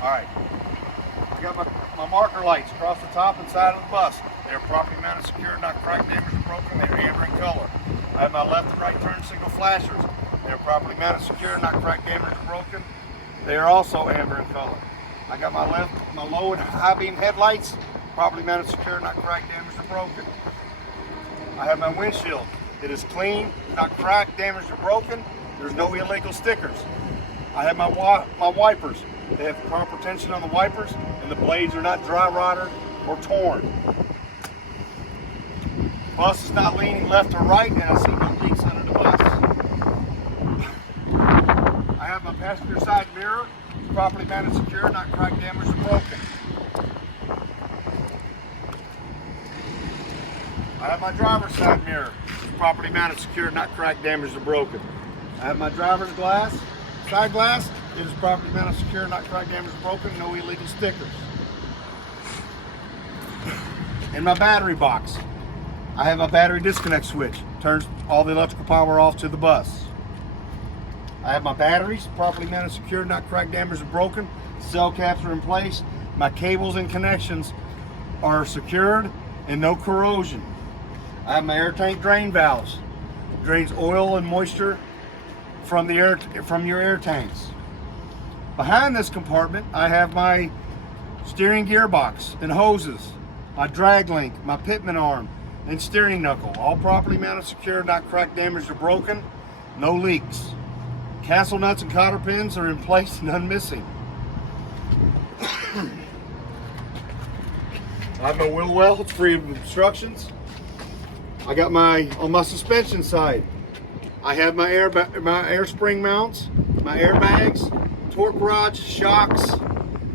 All right. I got my marker lights across the top and side of the bus. They're properly mounted, secure, not cracked, damaged, or broken. They're amber in color. I have my left and right turn signal flashers. They're properly mounted, secure, not cracked, damaged, or broken. They are also amber in color. I got my low and high beam headlights, properly mounted, secure, not cracked, damaged, or broken. I have my windshield. It is clean, not cracked, damaged, or broken. There's no illegal stickers. I have my wipers. They have proper tension on the wipers, and the blades are not dry rotted or torn. Bus is not leaning left or right, and I see no leaks under the bus. I have my passenger side mirror, properly mounted, secure, not cracked, damaged, or broken. I have my driver's side mirror, properly mounted, secure, not cracked, damaged, or broken. I have my driver's side glass. It is properly mounted, secure, not cracked, damaged, or broken. No illegal stickers. In my battery box, I have a battery disconnect switch. Turns all the electrical power off to the bus. I have my batteries, properly mounted, secure, not cracked, damaged, or broken. Cell caps are in place. My cables and connections are secured and no corrosion. I have my air tank drain valves. Drains oil and moisture from your air tanks. Behind this compartment, I have my steering gearbox and hoses, my drag link, my pitman arm, and steering knuckle, all properly mounted, secure, not cracked, damaged, or broken. No leaks. Castle nuts and cotter pins are in place, none missing. I have my wheel well, it's free of obstructions. I got on my suspension side, I have my air spring mounts, my airbags, torque rods, shocks,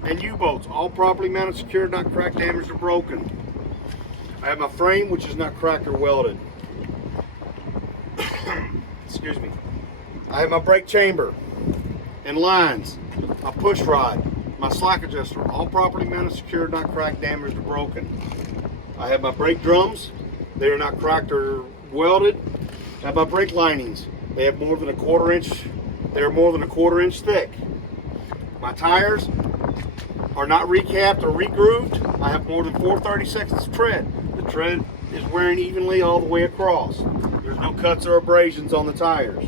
and U-bolts, all properly mounted, secured, not cracked, damaged, or broken. I have my frame, which is not cracked or welded. Excuse me. I have my brake chamber and lines, my push rod, my slack adjuster, all properly mounted, secured, not cracked, damaged, or broken. I have my brake drums. They are not cracked or welded. I have my brake linings. They have more than a quarter inch. They are more than a quarter inch thick. My tires are not recapped or regrooved. I have more than 4/32 tread. The tread is wearing evenly all the way across. There's no cuts or abrasions on the tires.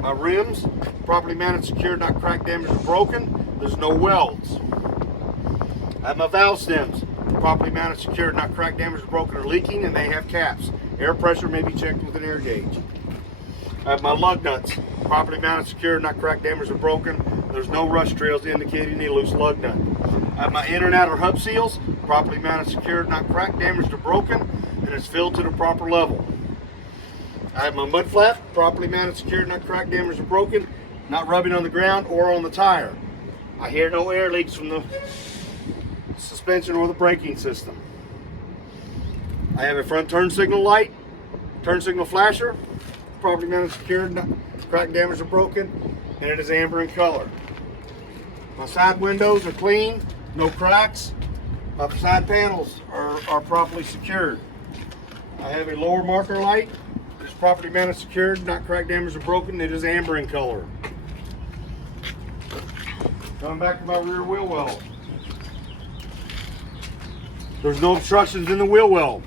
My rims, properly mounted, secured, not cracked, damaged, or broken. There's no welds. I have my valve stems, properly mounted, secured, not cracked, damaged, or broken, or leaking, and they have caps. Air pressure may be checked with an air gauge. I have my lug nuts, properly mounted, secured, not cracked, damaged, or broken. There's no rust trails indicating a loose lug nut. I have my inner and outer hub seals, properly mounted, secured, not cracked, damaged, or broken, and it's filled to the proper level. I have my mud flap, properly mounted, secured, not cracked, damaged, or broken, not rubbing on the ground or on the tire. I hear no air leaks from the suspension or the braking system. I have a front turn signal light, turn signal flasher, properly mounted, secured, not cracked, damaged, or broken, and it is amber in color. My side windows are clean, no cracks. My side panels are properly secured. I have a lower marker light. It is properly mounted, secured, not cracked, damaged, or broken. It is amber in color. Coming back to my rear wheel well. There's no obstructions in the wheel well.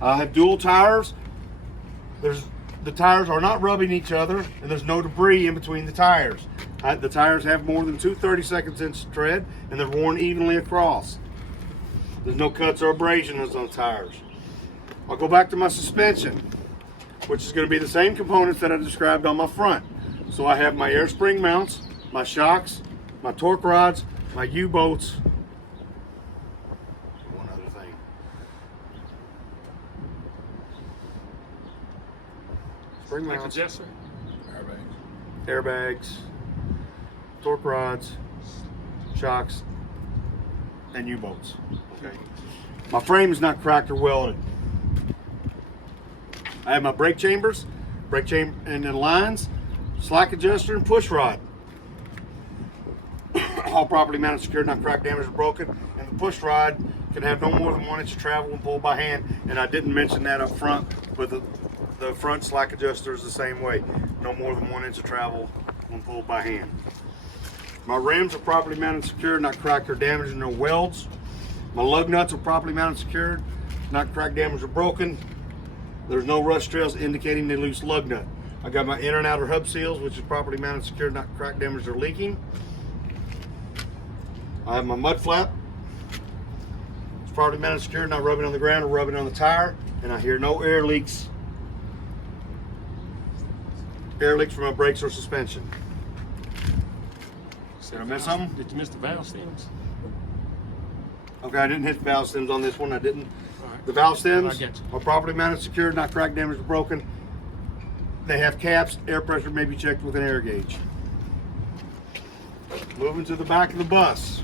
I have dual tires. The tires are not rubbing each other, and there's no debris in between the tires. The tires have more than 2/32 inch tread, and they're worn evenly across. There's no cuts or abrasions on the tires. I'll go back to my suspension, which is going to be the same components that I described on my front. So I have my air spring mounts, my shocks, my torque rods, my U-bolts. One other thing. Spring mounts, airbags, torque rods, shocks, and U-bolts. Okay. My frame is not cracked or welded. I have my brake chambers, and then lines, slack adjuster, and push rod. All properly mounted, secured, not cracked, damaged, or broken. And the push rod can have no more than 1 inch of travel when pulled by hand. And I didn't mention that up front, but the front slack adjuster is the same way. No more than 1 inch of travel when pulled by hand. My rims are properly mounted and secured, not cracked or damaged, and no welds. My lug nuts are properly mounted and secured, not cracked, damaged, or broken. There's no rust trails indicating the loose lug nut. I got my inner and outer hub seals, which is properly mounted and secured, not cracked, damaged, or leaking. I have my mud flap. It's properly mounted and secured, not rubbing on the ground or rubbing on the tire. And I hear no air leaks. Air leaks from my brakes or suspension. Did I miss something? Did you miss the valve stems? Okay, I didn't hit the valve stems on this one. I didn't. Right. The valve stems I got you. are properly mounted, secured, not cracked, damaged, or broken. They have caps. Air pressure may be checked with an air gauge. Moving to the back of the bus.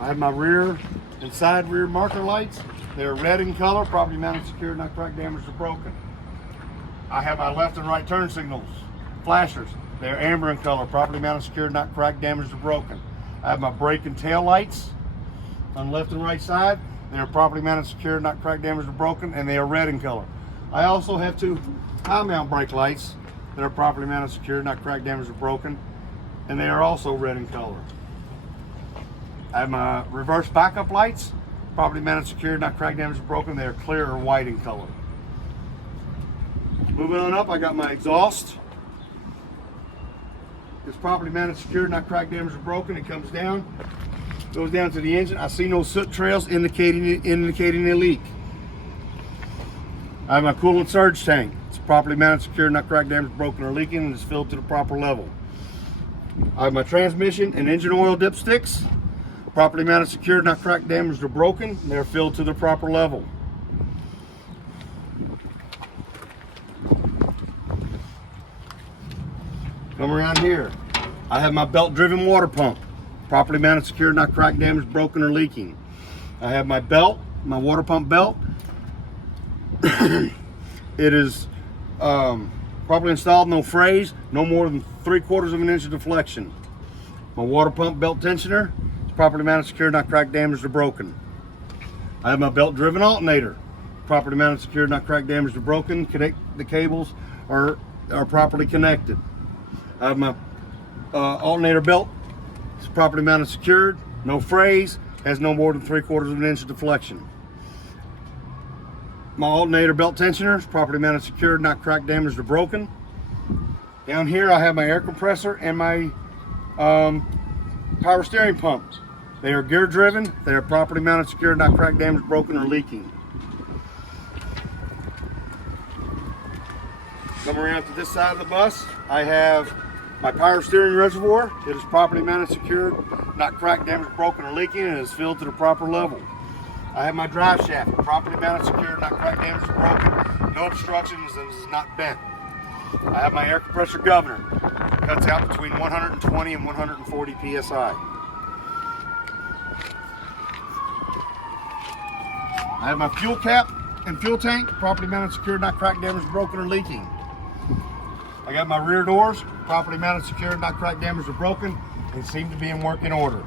I have my rear and side rear marker lights. They're red in color, properly mounted, secured, not cracked, damaged, or broken. I have my left and right turn signals, flashers. They're amber in color, properly mounted, secured, not cracked, damaged, or broken. I have my brake and tail lights on left and right side. They are properly mounted, secured, not cracked, damaged, or broken, and they are red in color. I also have two high mount brake lights that are properly mounted, secured, not cracked, damaged, or broken, and they are also red in color. I have my reverse backup lights, properly mounted, secured, not cracked, damaged, or broken. They are clear or white in color. Moving on up, I got my exhaust. It's properly mounted, secured, not cracked, damaged, or broken. It comes down, goes down to the engine. I see no soot trails indicating a leak. I have my coolant surge tank. It's properly mounted, secured, not cracked, damaged, broken, or leaking, and is filled to the proper level. I have my transmission and engine oil dipsticks. Properly mounted, secured, not cracked, damaged, or broken. They're filled to the proper level. Come around here. I have my belt-driven water pump. Properly mounted, secured, not cracked, damaged, broken, or leaking. I have my belt, my water pump belt. It is properly installed, no frays, no more than 3/4 of an inch of deflection. My water pump belt tensioner is properly mounted, secured, not cracked, damaged, or broken. I have my belt-driven alternator. Properly mounted, secured, not cracked, damaged, or broken. The cables are properly connected. I have my alternator belt. It's properly mounted, secured, no frays, has no more than 3/4 of an inch of deflection. My alternator belt tensioner is properly mounted, secured, not cracked, damaged, or broken. Down here I have my air compressor and my power steering pumps. They are gear driven. They are properly mounted, secured, not cracked, damaged, broken, or leaking. Come around to this side of the bus. I have my power steering reservoir. It is properly mounted, secured, not cracked, damaged, broken, or leaking, and is filled to the proper level. I have my drive shaft, properly mounted, secured, not cracked, damaged, or broken, no obstructions, and is not bent. I have my air compressor governor. It cuts out between 120 and 140 psi. I have my fuel cap and fuel tank, properly mounted, secured, not cracked, damaged, broken, or leaking. I got my rear doors, properly mounted, secured, not cracked, damaged, or broken, and seem to be in working order.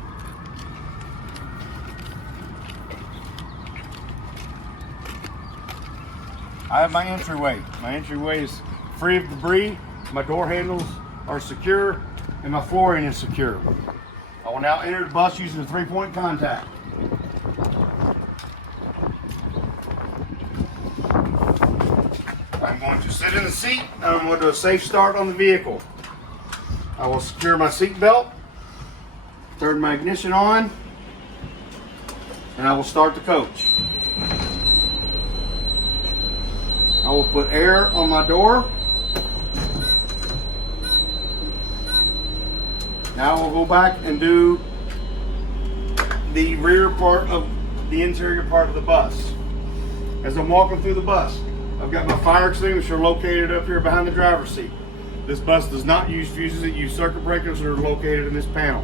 I have my entryway. My entryway is free of debris. My door handles are secure, and my flooring is secure. I will now enter the bus using a 3-point contact. I'm going to sit in the seat, and I'm going to do a safe start on the vehicle. I will secure my seat belt, turn my ignition on, and I will start the coach. I will put air on my door. Now we'll go back and do the rear part of the interior part of the bus. As I'm walking through the bus, I've got my fire extinguisher located up here behind the driver's seat. This bus does not use fuses, it uses circuit breakers that are located in this panel.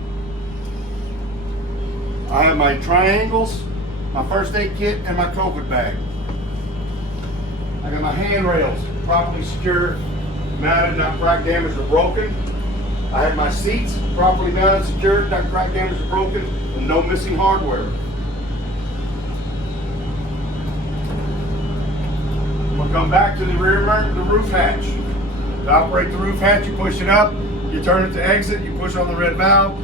I have my triangles, my first aid kit, and my COVID bag. I got my handrails properly secured, mounted, not cracked, damaged, or broken. I have my seats properly mounted, secured, not cracked, damaged, or broken, and no missing hardware. We'll come back to the rear mirror, the roof hatch. To operate the roof hatch, you push it up, you turn it to exit, you push on the red valve,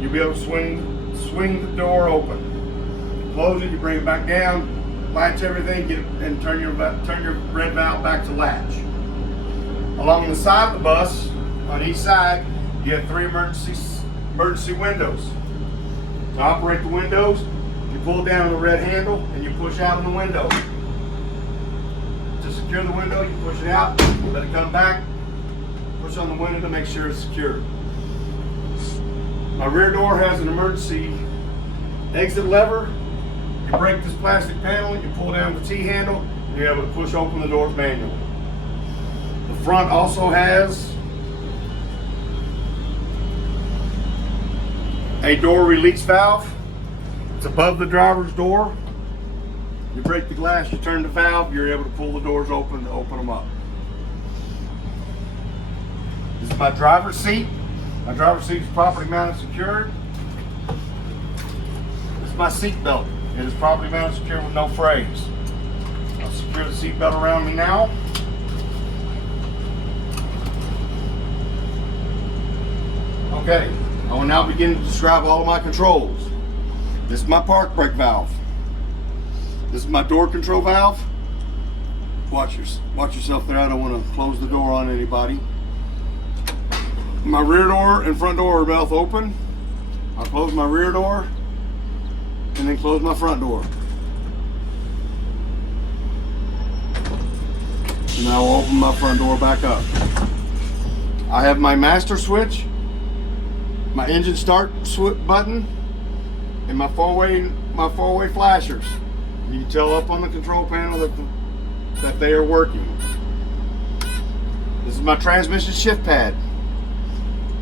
you'll be able to swing the door open. Close it, you bring it back down, latch everything, and turn your red valve back to latch. Along the side of the bus, on each side, you have 3 emergency windows. To operate the windows, you pull down the red handle and you push out of the window. To secure the window, you push it out, let it come back, push on the window to make sure it's secure. My rear door has an emergency exit lever. You break this plastic panel, you pull down the T-handle, and you're able to push open the doors manually. The front also has a door release valve. It's above the driver's door. You break the glass, you turn the valve, you're able to pull the doors open to open them up. This is my driver's seat. My driver's seat is properly mounted secured. This is my seat belt. It is properly mounted secured with no frays. I'll secure the seat belt around me now. Okay, I will now begin to describe all of my controls. This is my park brake valve. This is my door control valve. Watch yourself there. I don't want to close the door on anybody. My rear door and front door are both open. I'll close my rear door and then close my front door. And I will open my front door back up. I have my master switch, my engine start button, and my four-way flashers. You can tell up on the control panel that they are working. This is my transmission shift pad.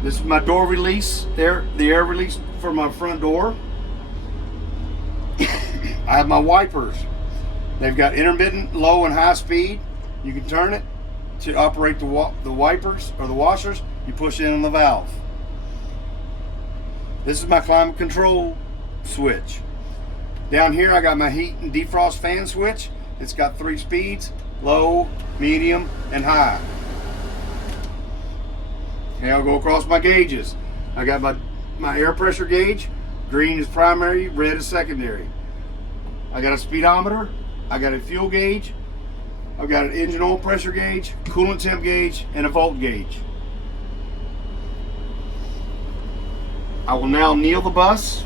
This is my door release, the air release for my front door. I have my wipers. They've got intermittent, low, and high speed. You can turn it to operate the wipers or the washers. You push in on the valve. This is my climate control switch. Down here I got my heat and defrost fan switch. It's got 3 speeds, low, medium, and high. Okay, I'll go across my gauges. I got my air pressure gauge. Green is primary, red is secondary. I got a speedometer. I got a fuel gauge. I've got an engine oil pressure gauge, coolant temp gauge, and a volt gauge. I will now kneel the bus.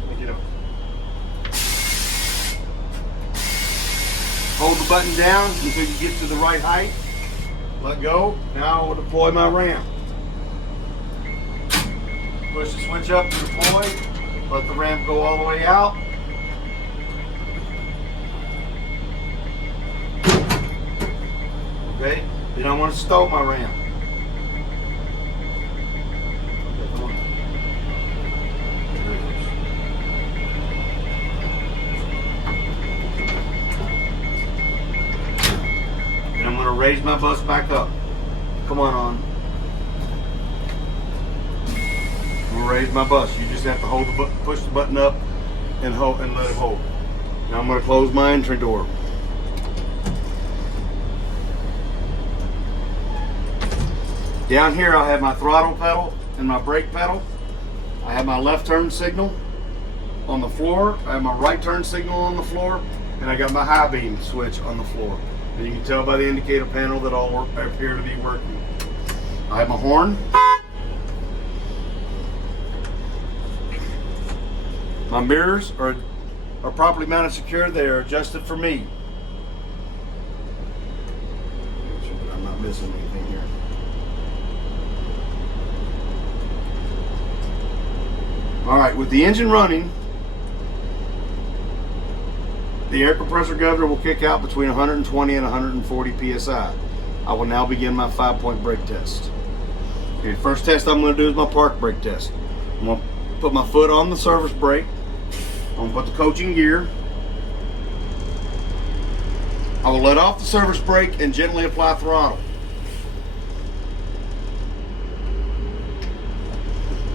Let me get up. Hold the button down until you get to the right height. Let go. Now I will deploy my ramp. Push the switch up to deploy. Let the ramp go all the way out. Okay, then I want to stow my ramp. And I'm going to raise my bus back up. Come on. I'm going to raise my bus. You just have to hold the button, push the button up, and hold and let it hold. Now I'm going to close my entry door. Down here I have my throttle pedal and my brake pedal. I have my left turn signal on the floor. I have my right turn signal on the floor. And I got my high beam switch on the floor. And you can tell by the indicator panel that all appear to be working. I have my horn. My mirrors are properly mounted secure. They are adjusted for me. Make sure that I'm not missing anything here. All right, with the engine running, the air compressor governor will kick out between 120 and 140 psi. I will now begin my 5-point brake test. Okay, first test I'm going to do is my park brake test. I'm going to put my foot on the service brake. I'm going to put the coach in gear. I will let off the service brake and gently apply throttle.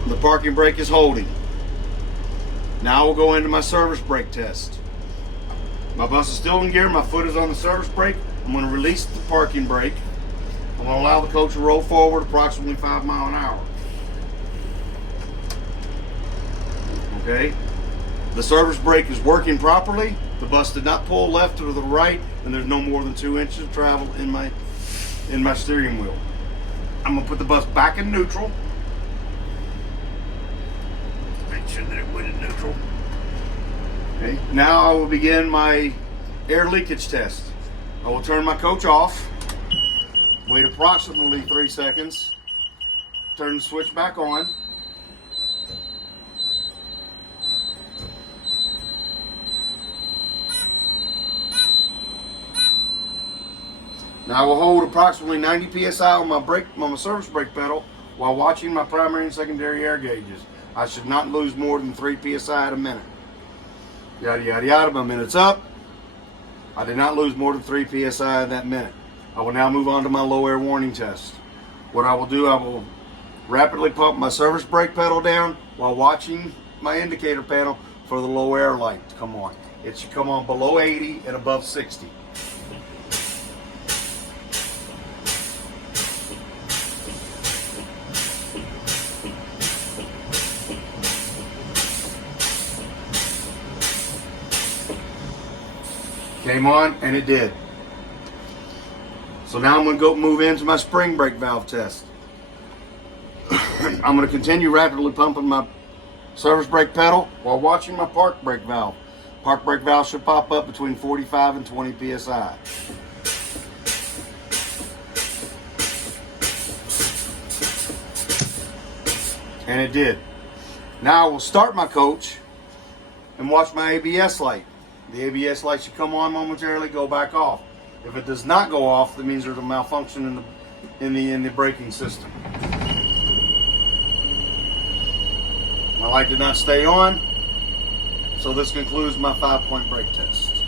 The parking brake is holding. Now we'll go into my service brake test. My bus is still in gear. My foot is on the service brake. I'm going to release the parking brake. I'm going to allow the coach to roll forward approximately 5 miles an hour. Okay? The service brake is working properly. The bus did not pull left or the right, and there's no more than 2 inches of travel in my steering wheel. I'm going to put the bus back in neutral. Make sure that it went in neutral. Okay. Now I will begin my air leakage test. I will turn my coach off. Wait approximately 3 seconds. Turn the switch back on. Now I will hold approximately 90 psi on my service brake pedal while watching my primary and secondary air gauges. I should not lose more than 3 psi at a minute. Yada yada yada. My minute's up. I did not lose more than 3 psi in that minute. I will now move on to my low air warning test. What I will do, I will rapidly pump my service brake pedal down while watching my indicator panel for the low air light to come on. It should come on below 80 and above 60. Came on, and it did. So now I'm going to go move into my spring brake valve test. I'm going to continue rapidly pumping my service brake pedal while watching my park brake valve. Park brake valve should pop up between 45 and 20 psi. And it did. Now I will start my coach and watch my ABS light. The ABS light should come on momentarily, go back off. If it does not go off, that means there's a malfunction in the braking system. My light did not stay on, so this concludes my 5-point brake test.